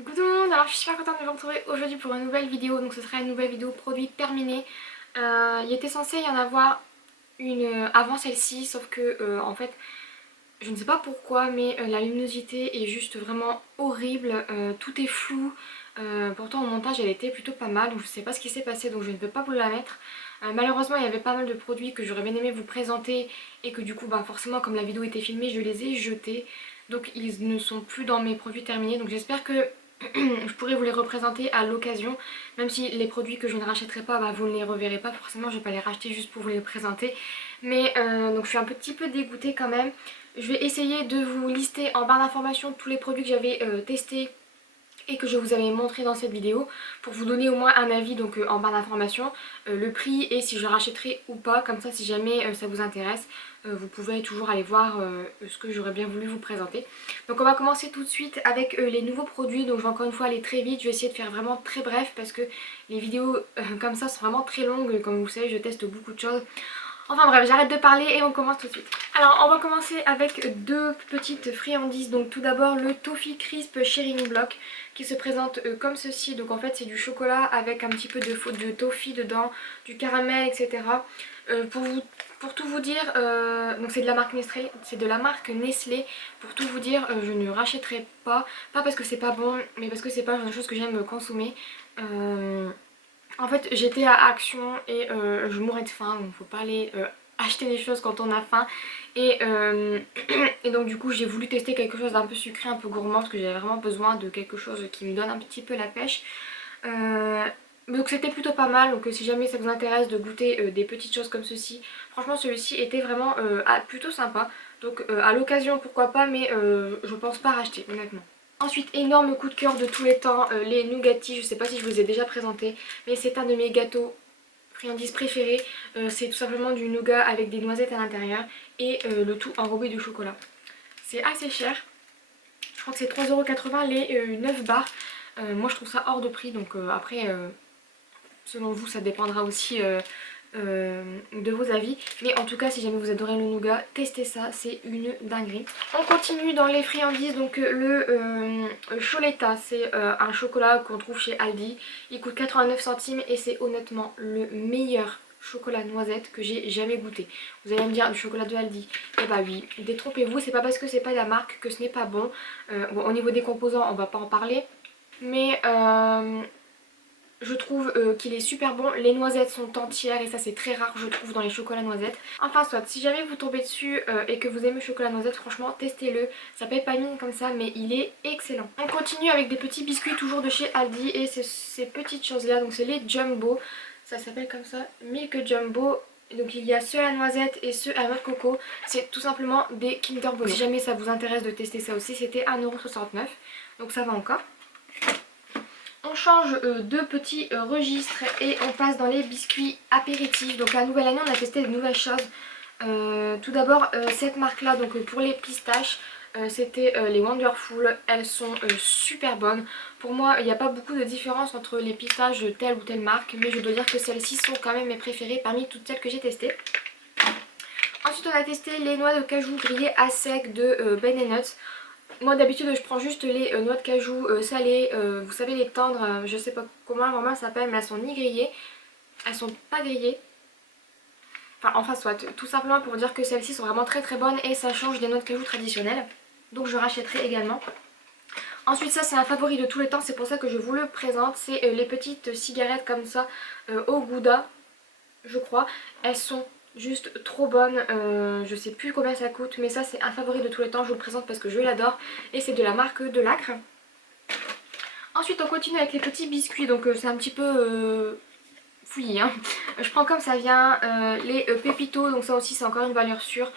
Coucou tout le monde, alors je suis super contente de vous retrouver aujourd'hui pour une nouvelle vidéo. Donc ce sera une nouvelle vidéo produit terminé. Il était censé y en avoir une avant celle-ci, sauf que en fait je ne sais pas pourquoi, mais la luminosité est juste vraiment horrible, tout est flou. Pourtant au montage elle était plutôt pas mal, donc je ne sais pas ce qui s'est passé, donc je ne peux pas vous la mettre. Malheureusement il y avait pas mal de produits que j'aurais bien aimé vous présenter et que du coup bah, forcément comme la vidéo était filmée je les ai jetés. Donc ils ne sont plus dans mes produits terminés, donc j'espère que je pourrais vous les représenter à l'occasion, même si les produits que je ne rachèterai pas, bah, vous ne les reverrez pas, forcément je vais pas les racheter juste pour vous les présenter. Mais donc je suis un petit peu dégoûtée quand même. Je vais essayer de vous lister en barre d'informations tous les produits que j'avais testés et que je vous avais montré dans cette vidéo pour vous donner au moins un avis donc en barre d'informations, le prix et si je rachèterai ou pas, comme ça si jamais ça vous intéresse vous pouvez toujours aller voir ce que j'aurais bien voulu vous présenter. Donc on va commencer tout de suite avec les nouveaux produits, donc je vais encore une fois aller très vite, je vais essayer de faire vraiment très bref parce que les vidéos comme ça sont vraiment très longues, comme vous savez je teste beaucoup de choses. Enfin bref, j'arrête de parler et on commence tout de suite. Alors on va commencer avec deux petites friandises. Donc tout d'abord le Toffee Crisp Sharing Block qui se présente comme ceci. Donc en fait c'est du chocolat avec un petit peu de toffee dedans, du caramel, etc. Pour tout vous dire, donc c'est de la marque Nestlé, Pour tout vous dire, je ne rachèterai pas parce que c'est pas bon, mais parce que c'est pas une chose que j'aime consommer. En fait j'étais à Action et je mourais de faim, donc faut pas aller acheter des choses quand on a faim. Et donc du coup j'ai voulu tester quelque chose d'un peu sucré, un peu gourmand, parce que j'avais vraiment besoin de quelque chose qui me donne un petit peu la pêche. Donc c'était plutôt pas mal, donc si jamais ça vous intéresse de goûter des petites choses comme ceci, franchement celui-ci était vraiment plutôt sympa. Donc à l'occasion pourquoi pas, mais je pense pas racheter honnêtement. Ensuite, énorme coup de cœur de tous les temps, les nougatis, je sais pas si je vous ai déjà présenté, mais c'est un de mes gâteaux friandises préférés. C'est tout simplement du nougat avec des noisettes à l'intérieur et le tout enrobé de chocolat. C'est assez cher, je crois que c'est 3,80€ les 9 barres. Moi je trouve ça hors de prix, donc après selon vous ça dépendra aussi de vos avis, mais en tout cas si jamais vous adorez le nougat, testez ça, c'est une dinguerie. On continue dans les friandises, donc le Choletta, c'est un chocolat qu'on trouve chez Aldi, il coûte 89 centimes et c'est honnêtement le meilleur chocolat noisette que j'ai jamais goûté. Vous allez me dire du chocolat de Aldi, et bah oui, détrompez-vous, c'est pas parce que c'est pas la marque que ce n'est pas bon. Bon, au niveau des composants on va pas en parler, mais je trouve qu'il est super bon. Les noisettes sont entières et ça c'est très rare je trouve dans les chocolats noisettes. Enfin soit, si jamais vous tombez dessus et que vous aimez le chocolat noisette, franchement testez-le. Ça paye pas mine comme ça mais il est excellent. On continue avec des petits biscuits toujours de chez Aldi et c'est ces petites choses là, donc c'est les Jumbo. Ça s'appelle comme ça, Milk Jumbo. Donc il y a ceux à la noisette et ceux à noix de coco. C'est tout simplement des Kinder Bueno. Si jamais ça vous intéresse de tester ça aussi, c'était 1,69€. Donc ça va encore. On change de petits registres et on passe dans les biscuits apéritifs. Donc la nouvelle année on a testé de nouvelles choses. Tout d'abord cette marque là, donc pour les pistaches, c'était les Wonderful. Elles sont super bonnes. Pour moi il n'y a pas beaucoup de différence entre les pistaches de telle ou telle marque, mais je dois dire que celles-ci sont quand même mes préférées parmi toutes celles que j'ai testées. Ensuite on a testé les noix de cajou grillées à sec de Ben Nuts. Moi d'habitude je prends juste les noix de cajou salées, vous savez les tendres, je sais pas comment vraiment ça s'appelle, mais elles sont ni grillées, elles sont pas grillées. Enfin soit, tout simplement pour dire que celles-ci sont vraiment très très bonnes et ça change des noix de cajou traditionnelles. Donc je rachèterai également. Ensuite ça c'est un favori de tous les temps, c'est pour ça que je vous le présente, c'est les petites cigarettes comme ça au gouda, je crois. Elles sont juste trop bonnes, je sais plus combien ça coûte, mais ça c'est un favori de tous les temps, je vous le présente parce que je l'adore et c'est de la marque de Lacre. Ensuite on continue avec les petits biscuits, donc c'est un petit peu fouillis hein. Je prends comme ça vient les pépitos, donc ça aussi c'est encore une valeur sûre.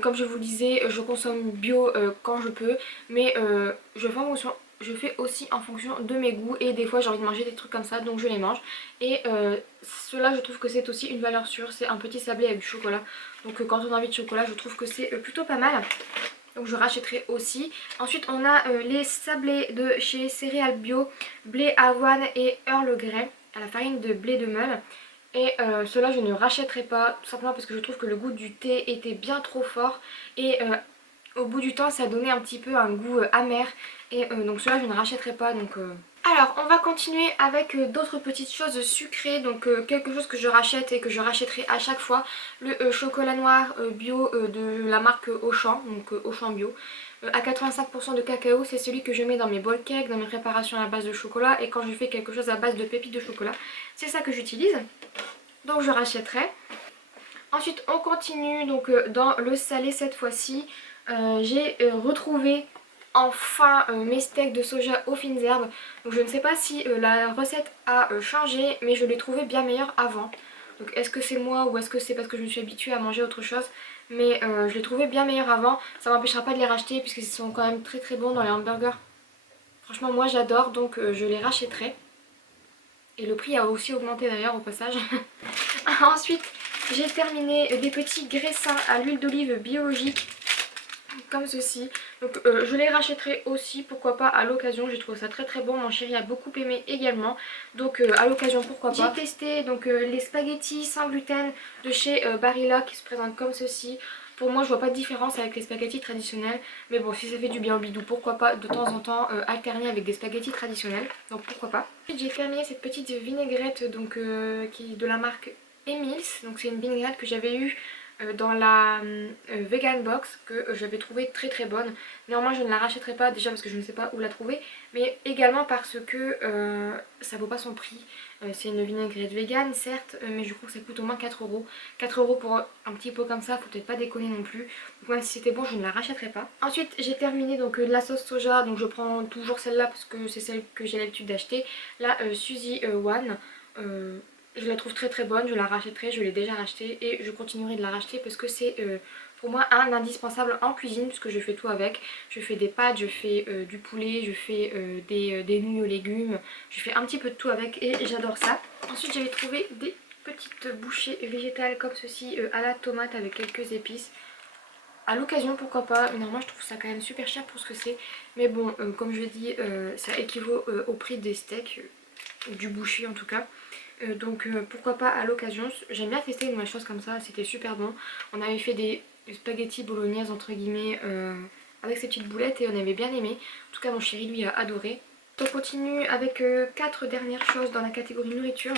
Comme je vous le disais, je consomme bio quand je peux, mais je fais aussi en fonction de mes goûts et des fois j'ai envie de manger des trucs comme ça donc je les mange. Et cela je trouve que c'est aussi une valeur sûre, c'est un petit sablé avec du chocolat. Donc quand on a envie de chocolat je trouve que c'est plutôt pas mal. Donc je rachèterai aussi. Ensuite on a les sablés de chez Céréales Bio, blé avoine et Earl Grey à la farine de blé de meule. Et cela je ne rachèterai pas, tout simplement parce que je trouve que le goût du thé était bien trop fort. Et au bout du temps ça donnait un petit peu un goût amer. Et donc ceux-là je ne rachèterai pas. Alors on va continuer avec d'autres petites choses sucrées. Donc quelque chose que je rachète et que je rachèterai à chaque fois. Le chocolat noir bio de la marque Auchan, donc Auchan bio. À 85% de cacao, c'est celui que je mets dans mes bowl cakes, dans mes préparations à base de chocolat. Et quand je fais quelque chose à base de pépites de chocolat, c'est ça que j'utilise. Donc je rachèterai. Ensuite on continue donc dans le salé cette fois-ci. J'ai retrouvé enfin mes steaks de soja aux fines herbes. Donc je ne sais pas si la recette a changé, mais je l'ai trouvé bien meilleure avant. Donc est-ce que c'est moi ou est-ce que c'est parce que je me suis habituée à manger autre chose, mais je l'ai trouvé bien meilleur avant. Ça m'empêchera pas de les racheter puisqu'ils sont quand même très très bons dans les hamburgers. Franchement moi j'adore, donc je les rachèterai. Et le prix a aussi augmenté d'ailleurs au passage. Ensuite j'ai terminé des petits graissins à l'huile d'olive biologique comme ceci. Donc je les rachèterai aussi, pourquoi pas à l'occasion. J'ai trouvé ça très très bon, mon chéri a beaucoup aimé également. Donc à l'occasion pourquoi pas. J'ai testé donc les spaghettis sans gluten de chez Barilla qui se présentent comme ceci. Pour moi je vois pas de différence avec les spaghettis traditionnels. Mais bon, si ça fait du bien au bidou, pourquoi pas de temps en temps alterner avec des spaghettis traditionnels. Donc pourquoi pas. Ensuite j'ai terminé cette petite vinaigrette donc, qui est de la marque Emils. Donc c'est une vinaigrette que j'avais eue dans la vegan box, que j'avais trouvé très très bonne. Néanmoins je ne la rachèterai pas, déjà parce que je ne sais pas où la trouver, mais également parce que ça vaut pas son prix. C'est une vinaigrette vegan certes, mais je crois que ça coûte au moins 4 euros. 4 euros pour un petit pot comme ça, faut peut-être pas déconner non plus. Donc même si c'était bon je ne la rachèterai pas. Ensuite j'ai terminé donc de la sauce soja, donc je prends toujours celle-là parce que c'est celle que j'ai l'habitude d'acheter. La Suzy One. Je la trouve très très bonne, je la rachèterai, je l'ai déjà rachetée et je continuerai de la racheter parce que c'est pour moi un indispensable en cuisine puisque je fais tout avec. Je fais des pâtes, je fais du poulet, je fais des nouilles aux légumes, je fais un petit peu de tout avec et j'adore ça. Ensuite j'avais trouvé des petites bouchées végétales comme ceci à la tomate avec quelques épices. À l'occasion pourquoi pas, mais normalement je trouve ça quand même super cher pour ce que c'est. Mais bon comme je l'ai dit ça équivaut au prix des steaks, du boucher en tout cas. Donc pourquoi pas à l'occasion. J'aime bien tester une nouvelle chose comme ça, c'était super bon. On avait fait des spaghettis bolognaise entre guillemets avec ces petites boulettes et on avait bien aimé. En tout cas mon chéri lui a adoré. On continue avec 4 dernières choses dans la catégorie nourriture.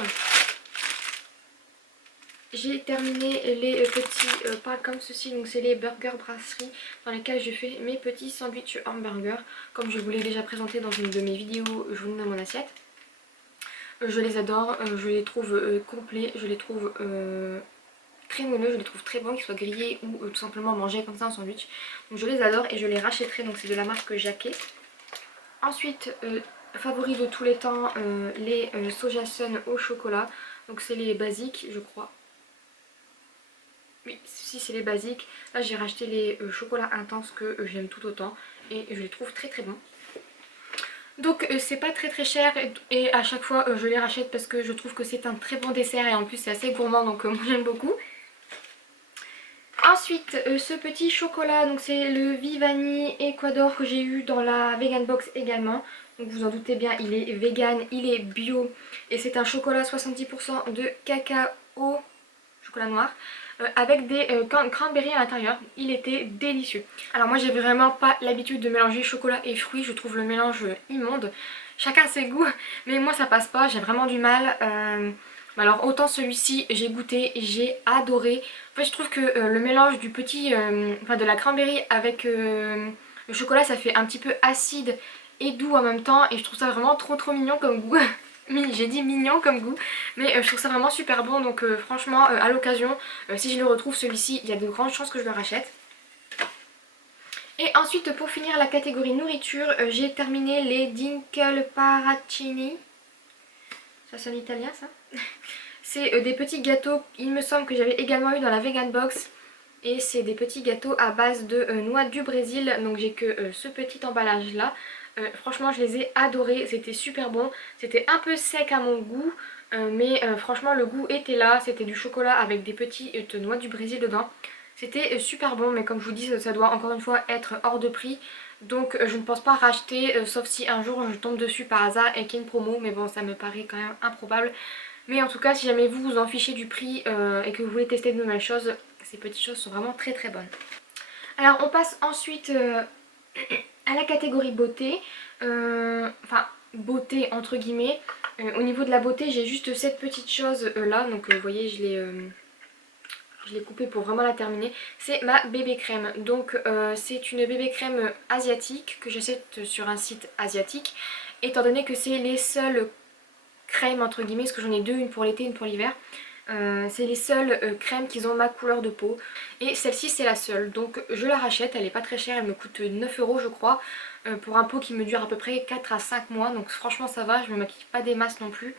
J'ai terminé les petits pains comme ceci, donc c'est les burgers brasserie dans lesquels je fais mes petits sandwichs hamburgers. Comme je vous l'ai déjà présenté dans une de mes vidéos, je vous le mets dans mon assiette. Je les adore, je les trouve complets, je les trouve crémeux, je les trouve très bons, qu'ils soient grillés ou tout simplement mangés comme ça en sandwich. Donc je les adore et je les rachèterai, donc c'est de la marque Jacquet. Ensuite, favori de tous les temps, les Soja Sun au chocolat. Donc c'est les basiques je crois. Oui, si c'est les basiques. Là j'ai racheté les chocolats intenses que j'aime tout autant et je les trouve très très bons. Donc c'est pas très très cher et à chaque fois je les rachète parce que je trouve que c'est un très bon dessert et en plus c'est assez gourmand, donc moi j'aime beaucoup. Ensuite ce petit chocolat, donc c'est le Vivani Ecuador que j'ai eu dans la vegan box également. Donc vous en doutez bien, il est vegan, il est bio et c'est un chocolat 70% de cacao, chocolat noir, avec des cranberries à l'intérieur. Il était délicieux. Alors moi j'avais vraiment pas l'habitude de mélanger chocolat et fruits, je trouve le mélange immonde. Chacun ses goûts, mais moi ça passe pas, j'ai vraiment du mal. Alors autant celui-ci j'ai goûté, j'ai adoré. En fait je trouve que le mélange du petit, enfin de la cranberry avec le chocolat, ça fait un petit peu acide et doux en même temps et je trouve ça vraiment trop trop mignon comme goût. J'ai dit mignon comme goût, mais je trouve ça vraiment super bon, donc franchement à l'occasion, si je le retrouve celui-ci, il y a de grandes chances que je le rachète. Et ensuite pour finir la catégorie nourriture, j'ai terminé les Dinkel Paracini. Ça sonne italien ça. C'est des petits gâteaux, il me semble que j'avais également eu dans la vegan box. Et c'est des petits gâteaux à base de noix du Brésil, donc j'ai que ce petit emballage là. Franchement je les ai adorés, c'était super bon, c'était un peu sec à mon goût, mais franchement le goût était là, c'était du chocolat avec des petites noix du Brésil dedans. C'était super bon, mais comme je vous dis ça doit encore une fois être hors de prix. Donc je ne pense pas racheter, sauf si un jour je tombe dessus par hasard et qu'il y a une promo, mais bon ça me paraît quand même improbable. Mais en tout cas si jamais vous vous en fichez du prix et que vous voulez tester de nouvelles choses, ces petites choses sont vraiment très très bonnes. Alors on passe ensuite à la catégorie beauté, enfin beauté entre guillemets. Au niveau de la beauté, j'ai juste cette petite chose là, donc vous voyez, je l'ai coupée pour vraiment la terminer. C'est ma bébé crème. Donc c'est une bébé crème asiatique que j'achète sur un site asiatique, étant donné que c'est les seules crèmes entre guillemets, parce que j'en ai deux, une pour l'été, une pour l'hiver. C'est les seules crèmes qui ont ma couleur de peau et celle-ci c'est la seule, donc je la rachète, elle est pas très chère, elle me coûte 9 € je crois, pour un pot qui me dure à peu près 4 à 5 mois, donc franchement ça va, je me maquille pas des masses non plus.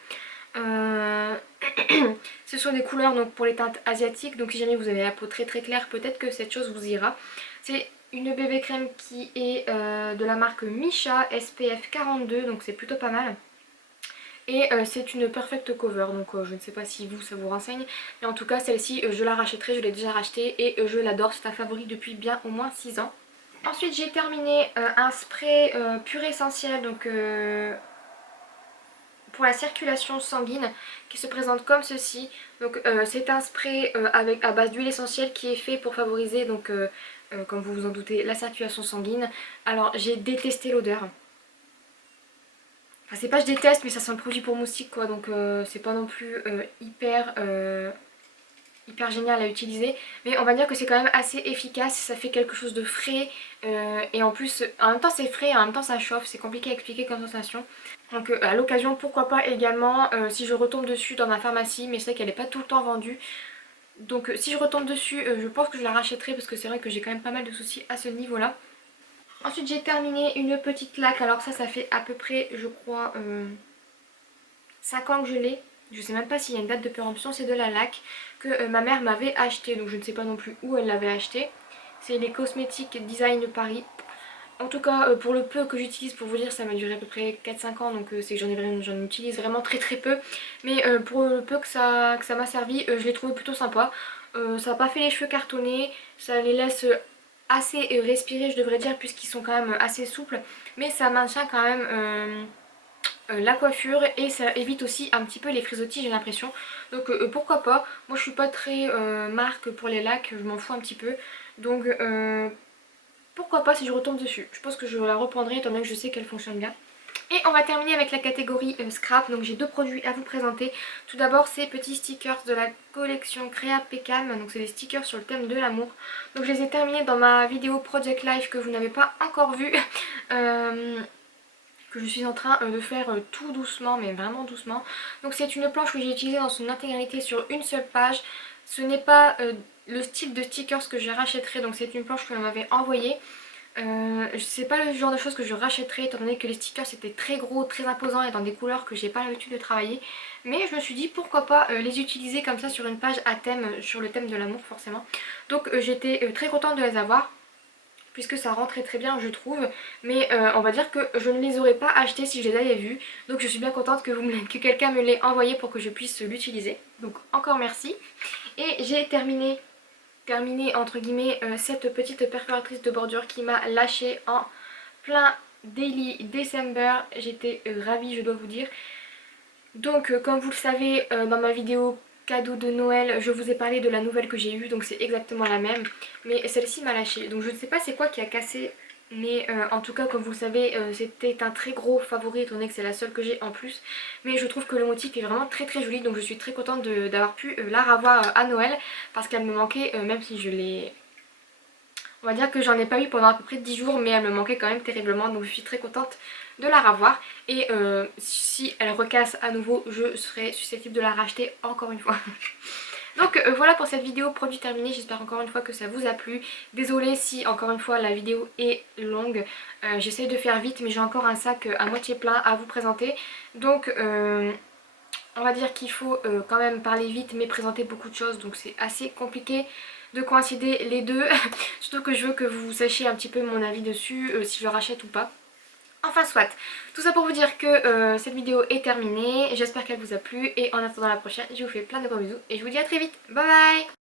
Ce sont des couleurs donc pour les teintes asiatiques, donc si jamais vous avez la peau très très claire, peut-être que cette chose vous ira. C'est une bébé crème qui est de la marque Misha SPF 42, donc c'est plutôt pas mal. Et c'est une perfect cover, donc je ne sais pas si vous ça vous renseigne, mais en tout cas celle-ci je la rachèterai, je l'ai déjà rachetée et je l'adore, c'est un favori depuis bien au moins 6 ans. Ensuite j'ai terminé un spray pur essentiel, donc pour la circulation sanguine, qui se présente comme ceci. Donc c'est un spray à base d'huile essentielle qui est fait pour favoriser, donc comme vous vous en doutez, la circulation sanguine. Alors j'ai détesté l'odeur. Enfin, c'est pas je déteste, mais ça sent le produit pour moustique quoi, donc c'est pas non plus hyper génial à utiliser. Mais on va dire que c'est quand même assez efficace, ça fait quelque chose de frais et en plus, en même temps c'est frais et en même temps ça chauffe, c'est compliqué à expliquer comme sensation. Donc à l'occasion, pourquoi pas également si je retombe dessus dans ma pharmacie, mais je sais qu'elle n'est pas tout le temps vendue. Donc si je retombe dessus, je pense que je la rachèterai parce que c'est vrai que j'ai quand même pas mal de soucis à ce niveau-là. Ensuite j'ai terminé une petite laque, alors ça fait à peu près je crois 5 ans que je l'ai. Je sais même pas s'il y a une date de péremption, c'est de la laque que ma mère m'avait acheté, donc je ne sais pas non plus où elle l'avait acheté. C'est les Cosmetiques Design Paris. En tout cas pour le peu que j'utilise, pour vous dire, ça m'a duré à peu près 4-5 ans, donc c'est que j'en utilise vraiment très très peu. Mais pour le peu que ça m'a servi, je l'ai trouvé plutôt sympa. Ça n'a pas fait les cheveux cartonnés, ça les laisse assez respirer je devrais dire, puisqu'ils sont quand même assez souples. Mais ça maintient quand même la coiffure et ça évite aussi un petit peu les frisottis j'ai l'impression. Donc pourquoi pas, moi je suis pas très marque pour les lacs, je m'en fous un petit peu. Donc pourquoi pas si je retombe dessus. Je pense que je la reprendrai étant donné que je sais qu'elle fonctionne bien. Et on va terminer avec la catégorie scrap, donc j'ai deux produits à vous présenter. Tout d'abord ces petits stickers de la collection Créa Pecam, donc c'est des stickers sur le thème de l'amour. Donc je les ai terminés dans ma vidéo Project Life que vous n'avez pas encore vue. Que je suis en train de faire tout doucement, mais vraiment doucement. Donc c'est une planche que j'ai utilisée dans son intégralité sur une seule page. Ce n'est pas le style de stickers que je rachèterai, donc c'est une planche que l'on m'avait envoyée. C'est pas le genre de choses que je rachèterais étant donné que les stickers étaient très gros, très imposants et dans des couleurs que j'ai pas l'habitude de travailler. Mais je me suis dit pourquoi pas les utiliser comme ça sur une page à thème, sur le thème de l'amour forcément. Donc j'étais très contente de les avoir, puisque ça rentrait très bien je trouve, mais on va dire que je ne les aurais pas achetés si je les avais vus, donc je suis bien contente que quelqu'un me l'ait envoyé pour que je puisse l'utiliser, donc encore merci. Et j'ai terminé entre guillemets cette petite perforatrice de bordure qui m'a lâché en plein Daily December, j'étais ravie je dois vous dire. Donc comme vous le savez dans ma vidéo cadeau de Noël, je vous ai parlé de la nouvelle que j'ai eue, donc c'est exactement la même, mais celle-ci m'a lâché, donc je ne sais pas c'est quoi qui a cassé, mais en tout cas comme vous le savez c'était un très gros favori étant donné que c'est la seule que j'ai en plus, mais je trouve que le motif est vraiment très très joli, donc je suis très contente d'avoir pu la revoir à Noël, parce qu'elle me manquait, même si je l'ai... On va dire que j'en ai pas eu pendant à peu près 10 jours, mais elle me manquait quand même terriblement, donc je suis très contente de la revoir. Et si elle recasse à nouveau, je serai susceptible de la racheter encore une fois. Donc voilà pour cette vidéo produit terminé, j'espère encore une fois que ça vous a plu. Désolée si encore une fois la vidéo est longue, j'essaye de faire vite mais j'ai encore un sac à moitié plein à vous présenter. Donc on va dire qu'il faut quand même parler vite mais présenter beaucoup de choses, donc c'est assez compliqué de coïncider les deux. Surtout que je veux que vous sachiez un petit peu mon avis dessus, si je le rachète ou pas. Enfin soit, tout ça pour vous dire que cette vidéo est terminée, j'espère qu'elle vous a plu et en attendant la prochaine, je vous fais plein de gros bisous et je vous dis à très vite, bye bye.